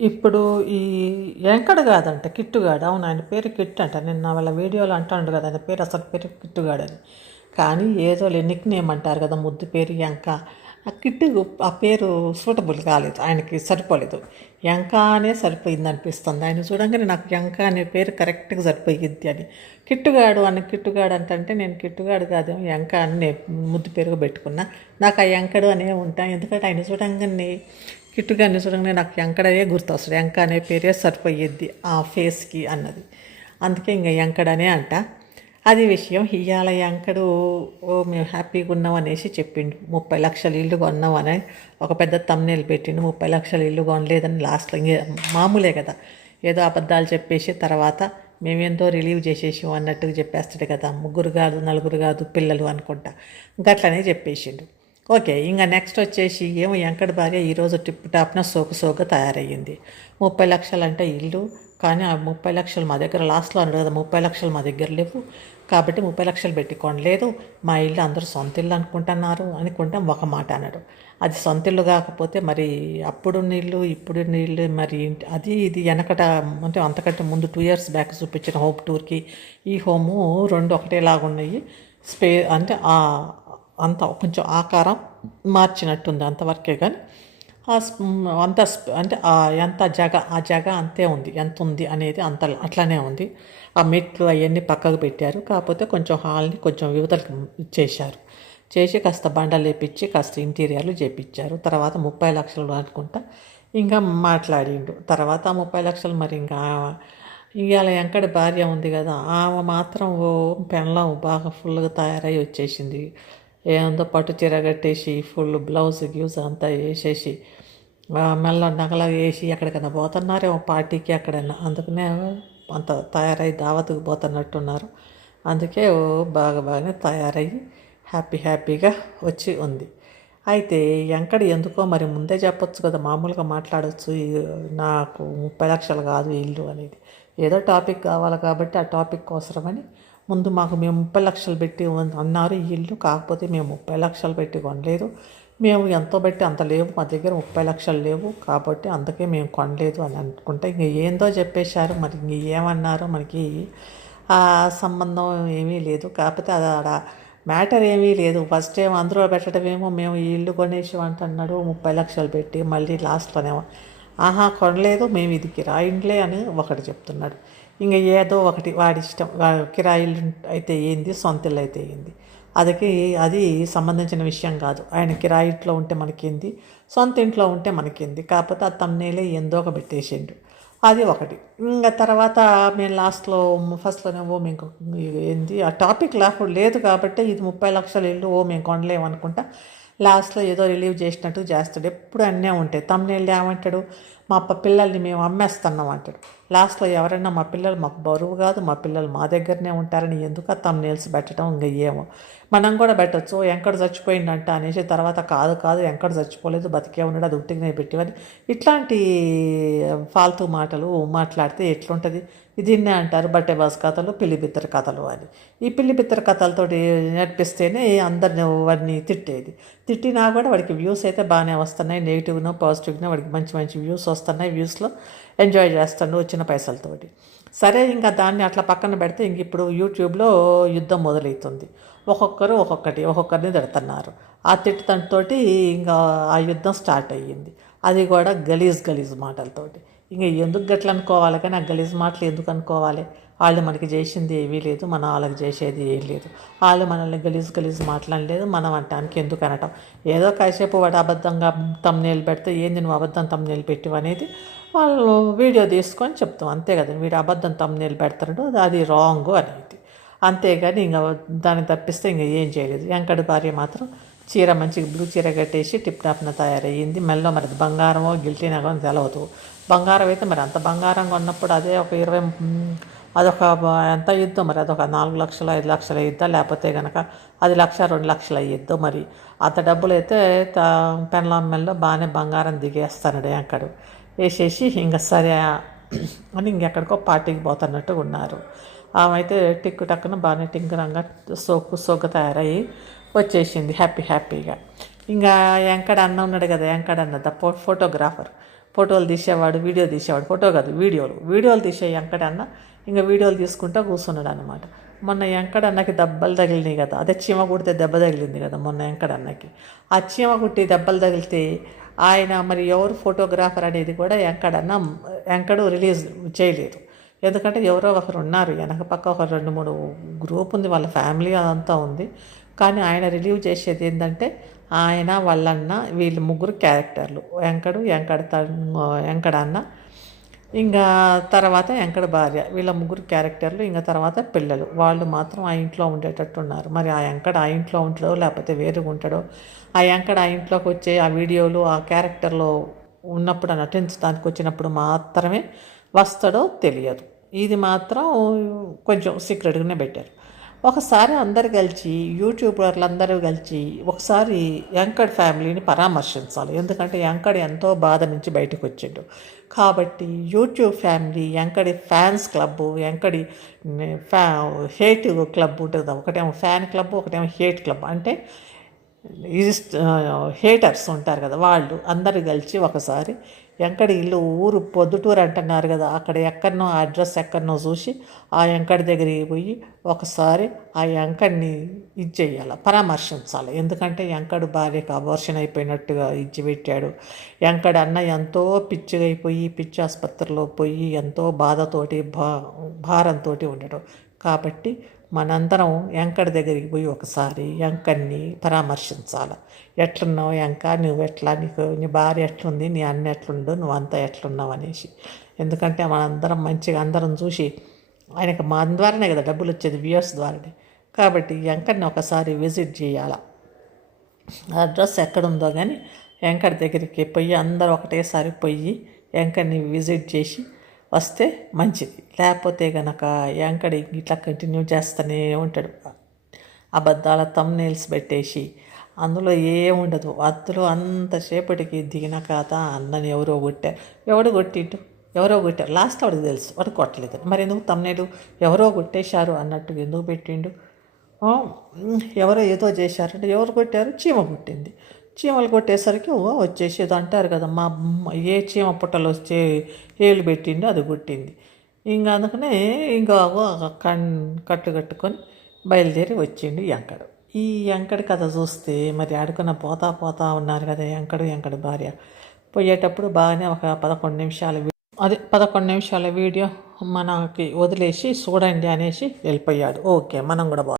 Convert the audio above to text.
ఇప్పుడు ఈ యాంకర్ కాదంట కిట్టుగాడు. అవును, ఆయన పేరు కిట్టు అంట. నిన్న వాళ్ళ వీడియోలో అంటాడు కదా, ఆయన పేరు అసలు పేరు కిట్టుగాడని. కానీ ఏదో నిక్ నేమ్ అంటారు కదా, ముద్దు పేరు యంక. ఆ కిట్టు ఆ పేరు సూటబుల్ కాలేదు, ఆయనకి సరిపోలేదు. యంక అనే సరిపోయింది అనిపిస్తుంది. ఆయన చూడంగానే నాకు యంక అనే పేరు కరెక్ట్గా సరిపోయింది అని. కిట్టుగాడు అంటే నేను కిట్టుగాడు కాదేమో యంక అని ముద్దు పేరుగా పెట్టుకున్నా. నాకు ఆ యంకడు అనే ఉంటాను, ఎందుకంటే ఆయన చూడంగానే కిట్టుగాన్ని చూడంగానే నాకు యంకడనే గుర్తొస్తుంది. యంక అనే పేరే సరిపోయేది ఆ ఫేస్కి అన్నది. అందుకే ఇంకా యంకడనే అంట. అది విషయం. ఇవాళ యంకడు మేము హ్యాపీగా ఉన్నాం అనేసి చెప్పిండు. 30 లక్షల ఇల్లు కొన్నామని ఒక పెద్ద తమ్నేలు పెట్టిండు. 30 లక్షల ఇల్లు కొనలేదని లాస్ట్లో ఇంకే మామూలే కదా, ఏదో అబద్ధాలు చెప్పేసి తర్వాత మేమేందో రిలీవ్ చేసేసాం అన్నట్టుగా చెప్పేస్తాడు కదా. 3 కాదు 4 కాదు పిల్లలు అనుకుంటా, గట్లనే చెప్పేసిండు. ఓకే, ఇంకా నెక్స్ట్ వచ్చేసి ఏమో యంకడ భార్య ఈరోజు టిప్ టాప్న సోకుగా తయారయ్యింది. 30 లక్షలు అంటే ఇల్లు, కానీ ఆ 30 లక్షలు మా దగ్గర లాస్ట్లో అన్నాడు కదా, 30 లక్షలు మా దగ్గర లేవు కాబట్టి 30 లక్షలు పెట్టి కొనలేదు. మా ఇల్లు అందరూ సొంత ఇల్లు అనుకుంటున్నారు అనుకుంటాం ఒక మాట అన్నాడు. అది సొంత ఇల్లు కాకపోతే మరి అప్పుడు ఇల్లు ఇప్పుడు ఇల్లు మరి అది ఇది వెనకట అంటే అంతకంటే ముందు 2 years బ్యాక్ చూపించిన హోమ్ టూర్కి ఈ హోము రెండు ఒకటేలాగా ఉన్నాయి. అంటే అంత కొంచెం ఆకారం మార్చినట్టుంది అంతవరకే. కానీ అంత అంటే ఎంత ఆ జగ అంతే ఉంది, ఎంత ఉంది అనేది అంత అట్లానే ఉంది. ఆ మెట్లు అవన్నీ పక్కకు పెట్టారు, కాకపోతే కొంచెం హాల్ని కొంచెం యువతలకు చేశారు. చేసి కాస్త బండలు వేపించి కాస్త ఇంటీరియర్లు చేపించారు. తర్వాత 30 లక్షలు అనుకుంటా ఇంకా మాట్లాడిండు. తర్వాత 30 లక్షలు మరి ఇంకా ఇవాళ వెంకటి భార్య ఉంది కదా, ఆమె మాత్రం పెళ్ళం బాగా ఫుల్గా తయారై వచ్చేసింది. ఏందో పట్టు చీర కట్టేసి ఫుల్ బ్లౌజ్ గ్యూజ్ అంతా వేసేసి మెల్ల నగల వేసి ఎక్కడికైనా పోతున్నారేమో పార్టీకి ఎక్కడైనా, అందుకనే అంత తయారై దావత్కి పోతున్నట్టున్నారు. అందుకే బాగానే తయారయ్యి హ్యాపీగా వచ్చి ఉంది. అయితే వెంకట ఎందుకో మరి ముందే చెప్పొచ్చు కదా, మామూలుగా మాట్లాడవచ్చు. నాకు 30 లక్షలు కాదు ఇల్లు అనేది, ఏదో టాపిక్ కావాలి కాబట్టి ఆ టాపిక్ కోసమని ముందు మేము 30 లక్షలు పెట్టి అన్నారు ఈ ఇల్లు, కాకపోతే మేము 30 లక్షలు పెట్టి కొనలేదు. మేము ఎంతో బట్టి అంత లేవు, మా దగ్గర 30 లక్షలు లేవు కాబట్టి అందుకే మేము కొనలేదు అని అనుకుంటే ఇంక ఏందో చెప్పేశారు. మరి ఇంక ఏమన్నారో మనకి ఆ సంబంధం ఏమీ లేదు. కాకపోతే అది ఆడ మ్యాటర్ ఏమీ లేదు. ఫస్ట్ టైం అందులో పెట్టడమేమో మేము ఈ ఇల్లు కొనేసాం అంటున్నాడు 30 లక్షలు పెట్టి, మళ్ళీ లాస్ట్లోనేమో కొనలేదు మేము ఇది కిరాయిండ్లే అని ఒకటి చెప్తున్నాడు. ఇంకా ఏదో ఒకటి వాడి ఇష్టం, కిరాయిలు అయితే ఏంది సొంత ఇల్లు అయితే ఏంది, అది సంబంధించిన విషయం కాదు. ఆయన కిరాయిట్లో ఉంటే మనకేంది, సొంత ఇంట్లో ఉంటే మనకేంది. కాకపోతే ఆ తమ్నేలే ఏందో ఒక పెట్టేసిండు, అది ఒకటి. ఇంకా తర్వాత మేము లాస్ట్లో ఫస్ట్లోనే మేము ఏంది ఆ టాపిక్ లేదు కాబట్టి ఇది 30 లక్షల ఇల్లు మేము కొనలేమనుకుంటా లాస్ట్లో ఏదో రిలీవ్ చేసినట్టు చేస్తాడు. ఎప్పుడు అన్నీ ఉంటాయి. తమ్నేళ్ళు ఏమంటాడు, మా పిల్లల్ని మేము అమ్మేస్తున్నాం అంటాడు. లాస్ట్లో ఎవరైనా మా పిల్లలు మాకు బరువు కాదు, మా పిల్లలు మా దగ్గరనే ఉంటారని ఎందుకు తమ్నేల్స్ పెట్టడం ఇంకా ఏమో. మనం కూడా పెట్టచ్చు, వెంకట చచ్చిపోయిందంట అనేసి తర్వాత కాదు వెంకట చచ్చిపోలేదు బతికే ఉన్నాడు, అది ఉట్టిగానే పెట్టివని ఇట్లాంటి ఫాల్తూ మాటలు మాట్లాడితే ఎట్లుంటుంది. దీన్నే అంటారు బట్టెబాస్ కథలు, పిల్లిబిత్తర కథలు అని. ఈ పిల్లిబిత్తర కథలతోటి నేర్పిస్తేనే అందరిని వాడిని తిట్టినా కూడా వాడికి వ్యూస్ అయితే బాగానే వస్తున్నాయి. నెగిటివ్నో పాజిటివ్నో వాడికి మంచి వ్యూస్ వస్తున్నాయి. వ్యూస్లో ఎంజాయ్ చేస్తాడు వచ్చిన పైసలతోటి. సరే, ఇంకా దాన్ని అట్లా పక్కన పెడితే ఇంక ఇప్పుడు యూట్యూబ్లో యుద్ధం మొదలవుతుంది. ఒక్కొక్కరిని తిడుతున్నారు. ఆ తిట్టుతంతోటి ఇంకా ఆ యుద్ధం స్టార్ట్ అయ్యింది. అది కూడా గలీజ్ మాటలతోటి. ఇంకా ఎందుకు గట్ల అనుకోవాలి, కానీ ఆ గలీజ్ మాటలు ఎందుకు అనుకోవాలి? వాళ్ళు మనకి చేసింది ఏమీ లేదు, మనం వాళ్ళకి చేసేది ఏం లేదు. వాళ్ళు మనల్ని గలీజ్ మాట్లాడలేదు, మనం అంటానికి ఎందుకు అనటం. ఏదో కాసేపు వాడు అబద్ధంగా తమ్నేలు పెడితే ఏంది నువ్వు అబద్ధం తమ్నేలు పెట్టివు అనేది వాళ్ళు వీడియో తీసుకొని చెప్తాం, అంతే కదా. వీడు అబద్ధం తమ్నేలు పెడతాడు, అది రాంగ్ అనేది. అంతేగాని ఇంకా దాన్ని తప్పిస్తే ఇంకా ఏం చేయలేదు. వెంకట భార్య మాత్రం చీర మంచిగా బ్లూ చీర కట్టేసి టిప్ టాప్న తయారయ్యింది. మెల్లో మరి బంగారమో గిల్టీ నగో తెలవదు. బంగారం అయితే మరి అంత బంగారం కొన్నప్పుడు అదే ఒక 20 అదొక ఎంత అయ్యిద్దో మరి, అదొక 4 లక్షలు 5 లక్షలు అయ్యిద్దా, లేకపోతే కనుక అది 1-2 లక్షలు అయ్యిద్దో మరి. అంత డబ్బులు అయితే పెన్లామ్మెల్లో బాగానే బంగారం దిగేస్తాడు వెంకడు. వేసేసి ఇంకా సరే అని ఇంకెక్కడికో పార్టీకి పోతున్నట్టుగా ఉన్నారు. ఆమె అయితే టిక్కు టక్కున బాగానే టింకరంగా సోగ్గా తయారయ్యి వచ్చేసింది హ్యాపీగా. ఇంకా వెంకట అన్న ఉన్నాడు కదా, వెంకట అన్న ఫోటోగ్రాఫర్ ఫోటోలు తీసేవాడు, వీడియో తీసేవాడు, ఫోటో కాదు వీడియోలు తీసే వెంకటన్న ఇంకా వీడియోలు తీసుకుంటూ కూర్చున్నాడు అనమాట. మొన్న వెంకటన్నకి దెబ్బలు తగిలినాయి కదా, అదే చీమ కుడితే దెబ్బ తగిలింది కదా మొన్న వెంకటన్నకి. ఆ చీమ కుట్టి దెబ్బలు తగిలితే ఆయన మరి ఎవరు ఫోటోగ్రాఫర్ అనేది కూడా వెంకడు రిలీజ్ చేయలేదు. ఎందుకంటే ఎవరో ఒకరు ఉన్నారు వెనక పక్క, ఒక 2-3 గ్రూప్ ఉంది, వాళ్ళ ఫ్యామిలీ అదంతా ఉంది. కానీ ఆయన రిలీవ్ చేసేది ఏంటంటే ఆయన వాళ్ళన్న వీళ్ళు ముగ్గురు క్యారెక్టర్లు, వెంకడన్న ఇంకా తర్వాత వెంకట భార్య, వీళ్ళ ముగ్గురు క్యారెక్టర్లు, ఇంకా తర్వాత పిల్లలు. వాళ్ళు మాత్రం ఆ ఇంట్లో ఉండేటట్టు ఉన్నారు. మరి ఆ వెంకట ఆ ఇంట్లో ఉంటాడో లేకపోతే వేరుగా ఉంటాడో, ఆ వెంకట ఆ ఇంట్లోకి వచ్చే ఆ వీడియోలు ఆ క్యారెక్టర్లో ఉన్నప్పుడు నటించడానికి వచ్చినప్పుడు మాత్రమే వస్తాడో తెలియదు. ఇది మాత్రం కొంచెం సీక్రెట్గానే పెట్టారు. ఒకసారి అందరు కలిసి యూట్యూబర్లు అందరూ కలిసి ఒకసారి వెంకట్ ఫ్యామిలీని పరామర్శించాలి. ఎందుకంటే వెంకట్ ఎంతో బాధ నుంచి బయటకు వచ్చిండు కాబట్టి YouTube family Venkati fans club, Venkati hate club ఉంటుంది. ఒకటేమో ఫ్యాన్ క్లబ్, ఒకటేమో హేట్ క్లబ్. అంటే హేటర్స్ ఉంటారు కదా, వాళ్ళు అందరూ కలిసి ఒకసారి వెంకటి ఇల్లు ఊరు పొద్దుటూరు అంటున్నారు కదా, అక్కడ ఎక్కడనో అడ్రస్ ఎక్కడనో చూసి ఆ వెంకటి దగ్గరికి పోయి ఒకసారి ఆ వెంకడిని చేయాలి, పరామర్శించాలి. ఎందుకంటే వెంకడు భార్యకు అబార్షన్ అయిపోయినట్టుగా పెట్టాడు. వెంకడు అన్న ఎంతో పిచ్చిగా అయిపోయి పిచ్చి ఆసుపత్రిలో పోయి ఎంతో బాధతోటి భారంతో ఉండడం. కాబట్టి మనందరం వెంకట దగ్గరికి పోయి ఒకసారి వెంకడిని పరామర్శించాలి. ఎట్లున్నావు వెంక, నువ్వు ఎట్లా, నీ భార్య ఎట్లుంది, నీ అన్న ఎట్లుండు, నువ్వు అంతా ఎట్లున్నావు అనేసి. ఎందుకంటే మనందరం మంచిగా అందరం చూసి, ఆయనకు మా ద్వారానే కదా డబ్బులు వచ్చేది, వ్యూయర్స్ ద్వారానే. కాబట్టి వెంకడిని ఒకసారి విజిట్ చేయాలి. అడ్రస్ ఎక్కడుందో కానీ వెంకట దగ్గరికి పోయి అందరూ ఒకటేసారి పోయి వెంకడిని విజిట్ చేసి వస్తే మంచిది. లేకపోతే కనుక వెంకడి ఇట్లా కంటిన్యూ చేస్తూనే ఉంటాడు. అబద్ధాల థంబ్నెయిల్స్ పెట్టేసి అందులో ఏముండదు. అందులో అంతసేపటికి దిగిన కథ అన్నని ఎవరో కొట్టారు. లాస్ట్ వాడికి తెలుసు వాడు కొట్టలేదు. మరి ఎందుకు థంబ్నెయిల్ ఎవరో కొట్టేశారు అన్నట్టుగా ఎందుకు పెట్టిండు? ఎవరో ఏదో చేశారంటే ఎవరు కొట్టారు? చీమ కొట్టింది. చీమలు కొట్టేసరికి వచ్చేసి ఏదో అంటారు కదా, మా ఏ చీమ పుట్టలు వచ్చే ఏళ్ళు పెట్టిండో అది కొట్టింది. ఇంకా అందుకనే ఇంకా కట్టుకొని బయలుదేరి వచ్చిండు వెంకడు. ఈ వెంకడి కథ చూస్తే మరి ఆడుకున్న పోతా ఉన్నారు కదా వెంకడు భార్య. పోయేటప్పుడు బాగానే ఒక 11 నిమిషాల వీడియో మనకి వదిలేసి చూడండి అనేసి వెళ్ళిపోయాడు. ఓకే, మనం కూడా